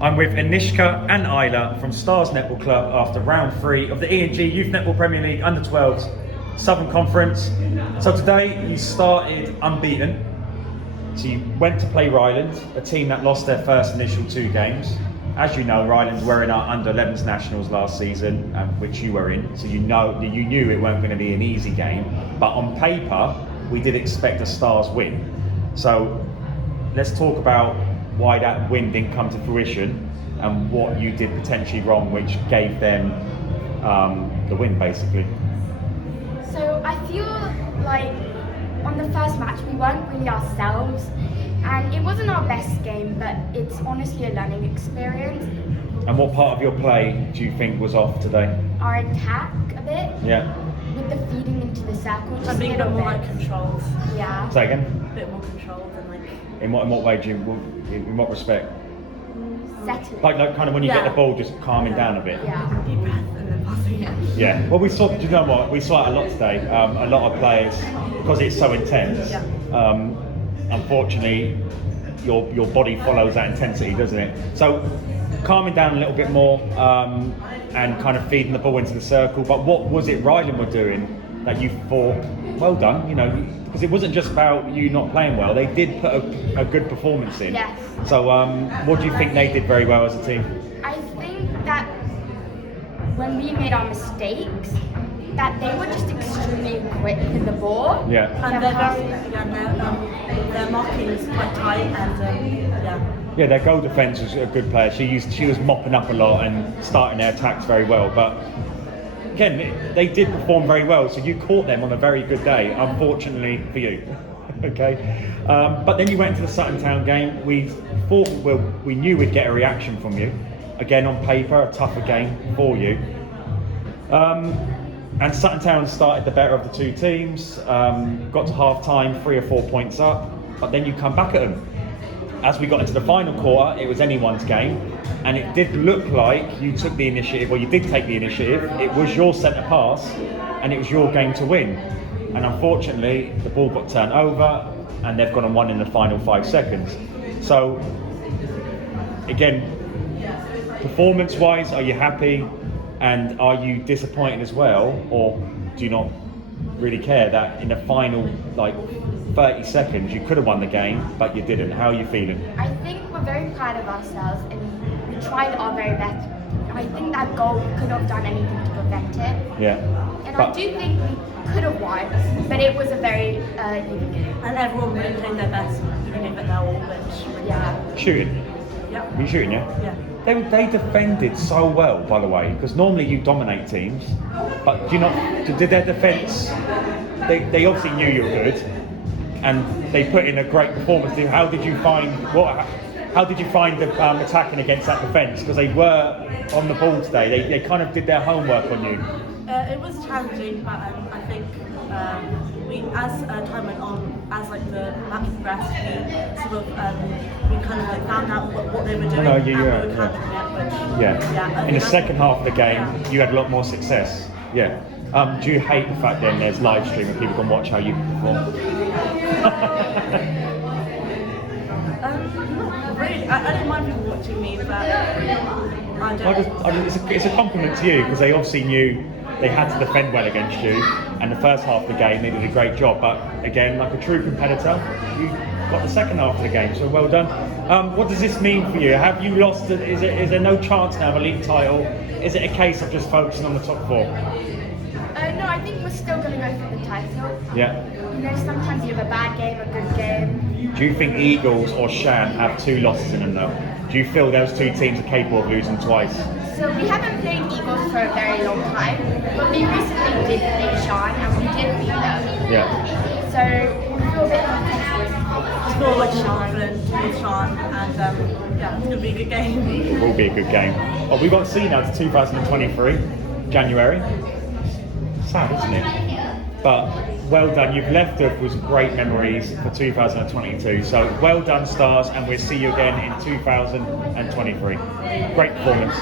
I'm with Anishka and Isla from Starz Netball Club after round 3 of the E&G Youth Netball Premier League Under-12s Southern Conference. So today you started unbeaten. So you went to play Ryland, a team that lost their first initial 2 games. As you know, Ryland were in our Under-11s Nationals last season, which you were in. So you knew it weren't going to be an easy game. But on paper, we did expect a Starz win. So let's talk about why that win didn't come to fruition and what you did potentially wrong, which gave them the win, basically. So I feel like on the first match we weren't really ourselves, and it wasn't our best game, but it's honestly a learning experience. And what part of your play do you think was off today? Our attack a bit. Yeah. With the feeding into the circle, just I think a a bit little more bit. like controlled. Yeah. Say again? A bit more controlled and like. In what way do you, in what respect? Settle. Like kind of when you get Yeah. the ball, just calming down a bit. Yeah. Deep breath and then passing it. Yeah. Well, we saw. Do you know what? We saw it a lot today. A lot of players, because it's so intense. Yeah. Unfortunately, your body follows that intensity, doesn't it? So, calming down a little bit more and kind of feeding the ball into the circle. But what was it Ryland were doing that you thought, well done? You know, because it wasn't just about you not playing well. They did put a good performance in. Yes. So, what do you think they did very well as a team? I think that when we made our mistakes, that they were just extremely quick with the ball. Yeah. And they're very, their marking is quite tight and yeah. Yeah, their goal defence was a good player. She was mopping up a lot and starting their attacks very well. But again, they did perform very well. So you caught them on a very good day, unfortunately for you. Okay. But then you went to the Sutton Town game. We thought, well, we knew we'd get a reaction from you. Again, on paper, a tougher game for you. And Sutton Town started the better of the 2 teams. Got to half time, 3 or 4 points up. But then you come back at them. As we got into the final quarter, it was anyone's game, and it did look like you took the initiative, or you did take the initiative. It was your centre pass, and it was your game to win. And unfortunately, the ball got turned over, and they've gone and won in the final 5 seconds. So, again, performance-wise, are you happy, and are you disappointed as well, or do you not really care that in the final, 30 seconds, you could have won the game, but you didn't? How are you feeling? I think we're very proud of ourselves, and we tried our very best. I think that goal, we could have done anything to prevent it. Yeah. And I do think we could have won, but it was a very even game. And everyone really played their best and gave it their all, which Yeah. Shooting? yeah. Were you shooting, yeah? Yeah. They defended so well, by the way, because normally you dominate teams, but did their defence, they obviously knew you were good, and they put in a great performance. How did you find the attacking against that defence? Because they were on the ball today. They kind of did their homework on you. It was challenging, but I think we, as time went on, as the match progressed, we kind of found out what they were doing. No, and we were yeah. countering it, which, Yeah. In the second half of the game, you had a lot more success. Yeah. Do you hate the fact then there's live stream and people can watch how you perform? Not really. I don't mind people watching me, but I don't. It's a compliment to you, because they obviously knew they had to defend well against you, and the first half of the game they did a great job. But again, like a true competitor, you got the second half of the game, so well done. What does this mean for you? Have you lost? Is there no chance now of a league title? Is it a case of just focusing on the top 4? No, I think we're still going to go for the title. Yeah. You know, sometimes you have a bad game, a good game. Do you think Eagles or Shan have 2 losses in them though? Do you feel those 2 teams are capable of losing twice? So we haven't played Eagles for a very long time, but we recently did play Sean and we did beat them. Yeah. So we feel a bit confident. Score like confident with Sean, and yeah, it's going to be a good game. It will be a good game. Oh, we've got to see now to 2023, January. Sad, isn't it? But well done. You've left us with great memories for 2022. So well done, Starz, and we'll see you again in 2023. Great performance.